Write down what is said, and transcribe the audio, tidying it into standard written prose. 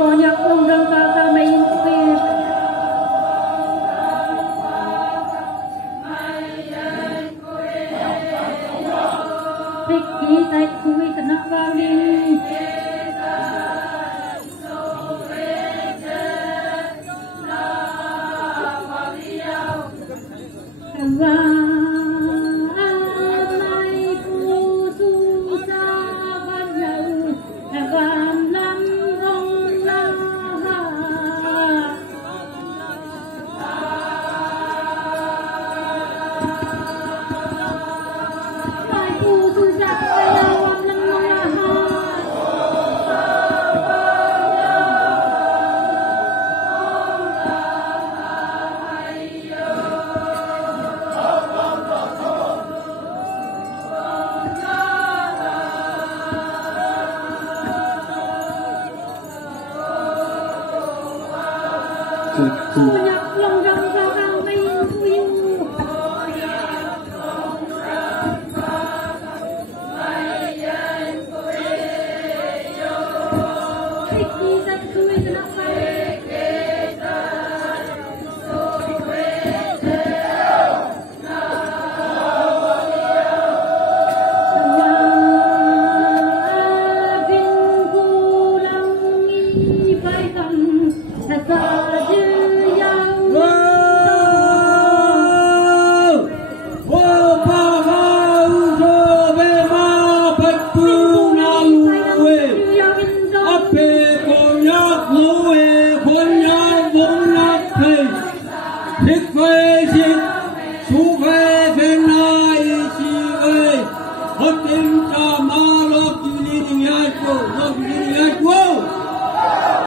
Banyak orang kata main kuih. Pergi naik kuih kena wangi. Banyak longgang belakang main kuih. Pergi naik kuih kena wangi. Hãy subscribe cho kênh Ghiền Mì Gõ để không bỏ lỡ